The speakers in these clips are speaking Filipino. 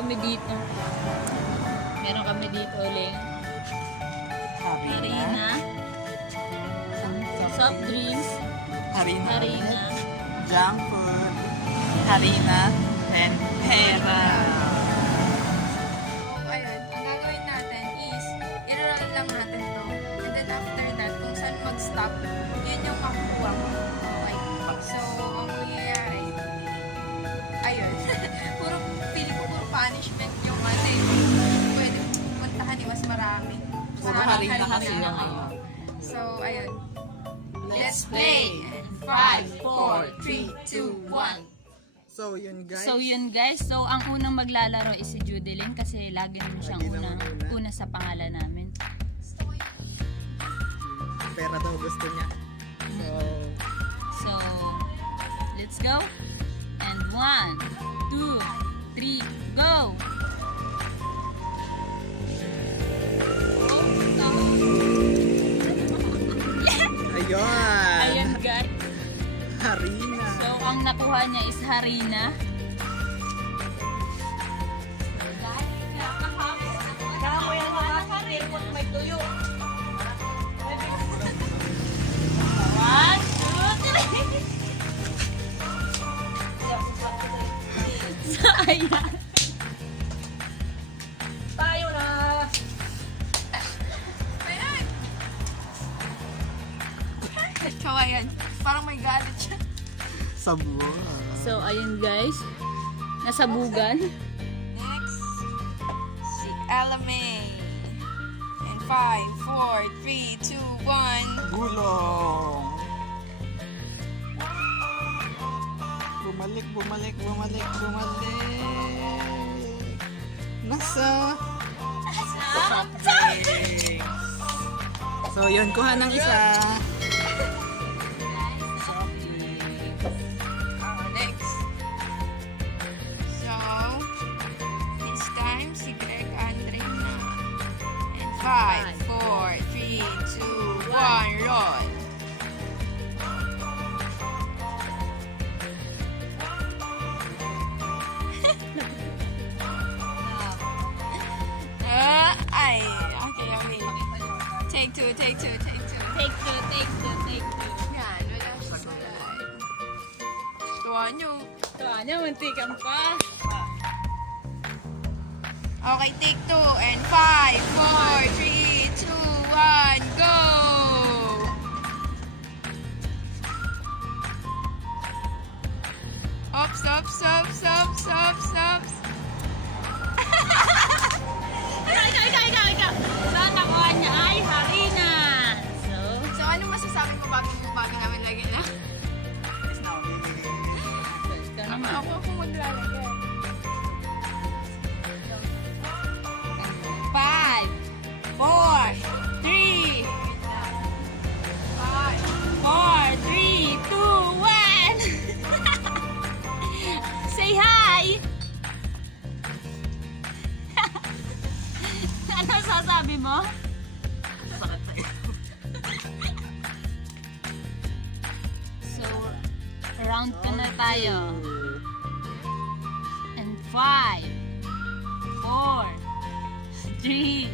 kami dito. Meron kami dito uling. Harina. Soft drinks. Harina. Harina. Junk food. Harina. And pera. So, ayun, ang gagawin natin is, i-roll lang natin to. And then after that, kung saan mag-stop, yun yung makukuha mo. Okay. So, ang mangyayari, ayun, feeling ko puro punishment yung ano eh. Pwede puntahan eh, mas marami. Puro harina kasi na yung kayo. ano. So, ayun. Let's play! 5, 4, 3, 2, 1. So, yun guys. So yun guys, so ang unang maglalaro is si Judeline kasi lagi naman siyang Lagi naman una sa pangalan namin. Pera daw gusto niya. So, let's go. And 1, 2, 3, go! Ayun. Ayan guys. Harina. So, ang nakuha niya is harina. One, two, three. Sayang. Tayo na. So, ayan. Parang may galit siya. Sabwa. So, ayun guys. Nasabugan. Next, si Elamay. And 5, 4, 3, 2, 1. Gulong. Bumalik. Nasa soft drinks. So, yun. Kuha ng isa. Soft drinks. Next. So, this time, si Greg Andre na. And 5, 4, 3, 2, 1, roll. Ay, okay. Take two. Take two. Yan, wala siya sa tuwa nyo. Tuwa niya, mantikan pa. Okay, take two. And 5, 4, 3, 2, 1, go! Up, stop. Ikaw. Saan nakuha niya ay harina. So, ano masasabi mo bago namin lagyan na? Ikaw naman. Ako maglalagay. 5, 4, 3, 2, 1. Say hi! Ano sasabi mo? So, round ka na tayo. And 5, 4, 3,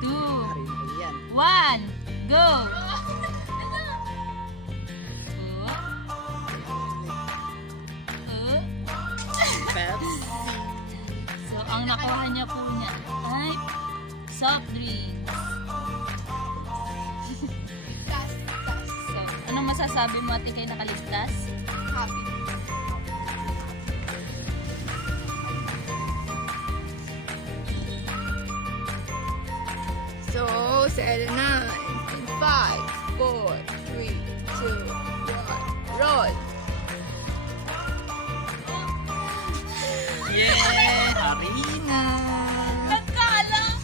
2, Harina yan. 1, go! Peps. So, ang nakuha niya po niya ay soft drinks. So, ano masasabi mo ate kay nakaligtas? Happy. So, si Elena, in 5, 4, 3, 2, 1, roll! Yeah! Harina! Nagkala!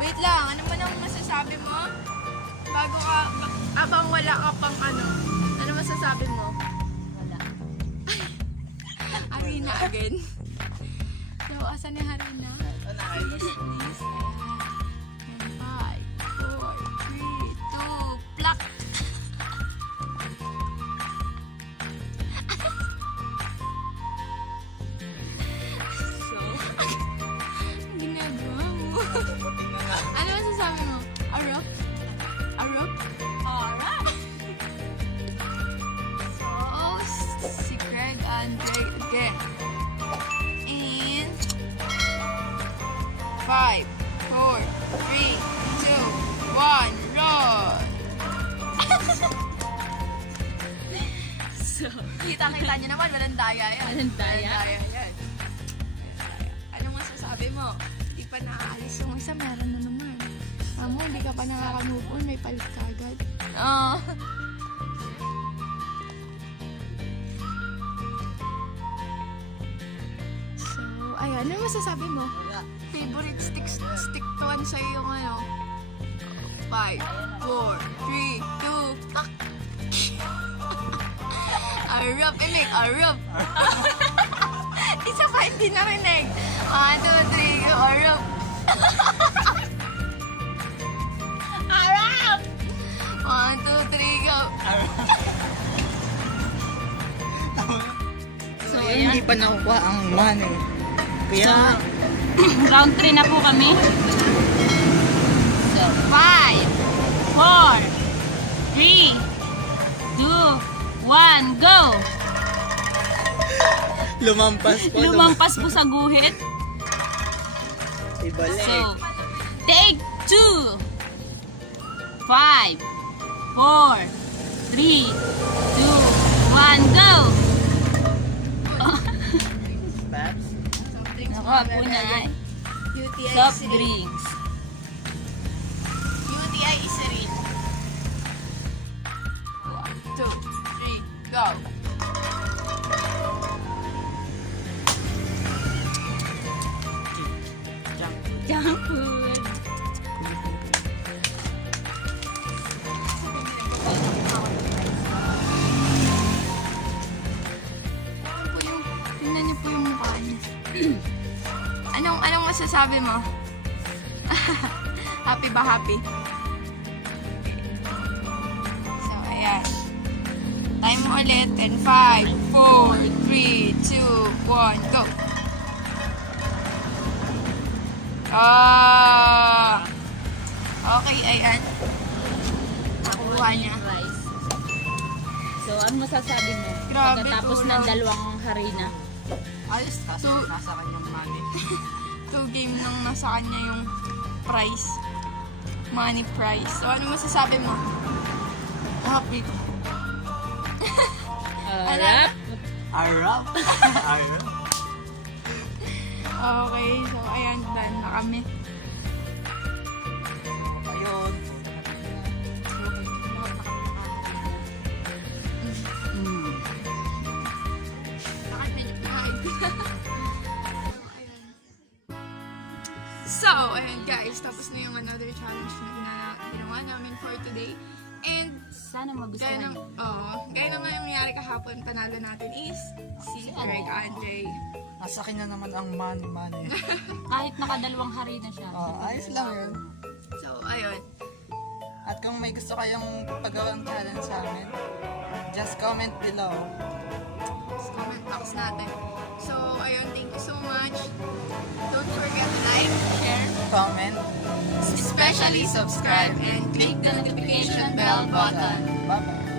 Wait lang, ano man ang masasabi mo? Bago ka, abang wala ka pang ano masasabi mo? Wala. Harina again. So, asan yung Harina? Please. And 5, 4, 3, 2, pluck! So, Kita-kita niyo naman, walang daya yan. Walang daya? yan. Ano masasabi mo? Di pa naaalis yung isa, meron na naman. Amo, hindi ka pa nakaka-move on, may palit ka agad. Oo. So, ayan, ano masasabi mo? Favorite stick to one sa'yo yung ano? 5, 4, 3, 2, tak! Arap, inig, arap! Isa pa, hindi narinig. 1, 2, 3, go, arap! Arap! 1, 2, 3, go! so Hindi ayan. pa nakukuha ang money. Kaya, Round 3 na po kami. So, 5, 4, 3, 2, 1, go! lumampas po. Lumampas po sa guhit. Ibalik. So, take 2. 5, 4, 3, 2, 1, go! Peps. Nakuha po niya ay UTI soft is real. drinks. UTI is real. 1, 2, 3, go! Jump. Junk food. Tingnan niyo po yung mukha niya. Anong masasabi mo? Happy ba happy? So, ayan. Time mo ulit. And 5, 4, 3, 2, 1, go! Ah! Okay, ayan. Nakuha niya. Rice. So, ano masasabi mo? Grabe, Pagkatapos ng tulog. dalawang harina. Ayos kasi So- nasa kanyang money. 2 game nang nasa kanya yung prize. Money prize. So, ano masasabi mo? Happy. Arap. Arap. Arap. Okay, so ayan, done na kami. Ayun. Mm. Bakit medyo pahag? So, ayan guys, tapos na yung another challenge na ginawa namin for today. And, Sana gaya magustuhan ng, niyo. gaya ng nangyari kahapon, panalo natin is si Greg Andre. Nasa akin na naman ang money. Kahit nakadalawang harina siya. Ayos lang yun. So, ayun. At kung may gusto kayong pagawang challenge sa amin, just comment below. Sa comment box natin. So, ayun, thank you so much. Don't forget to like, share, Comment. especially subscribe, and click the notification bell button. Bye-bye.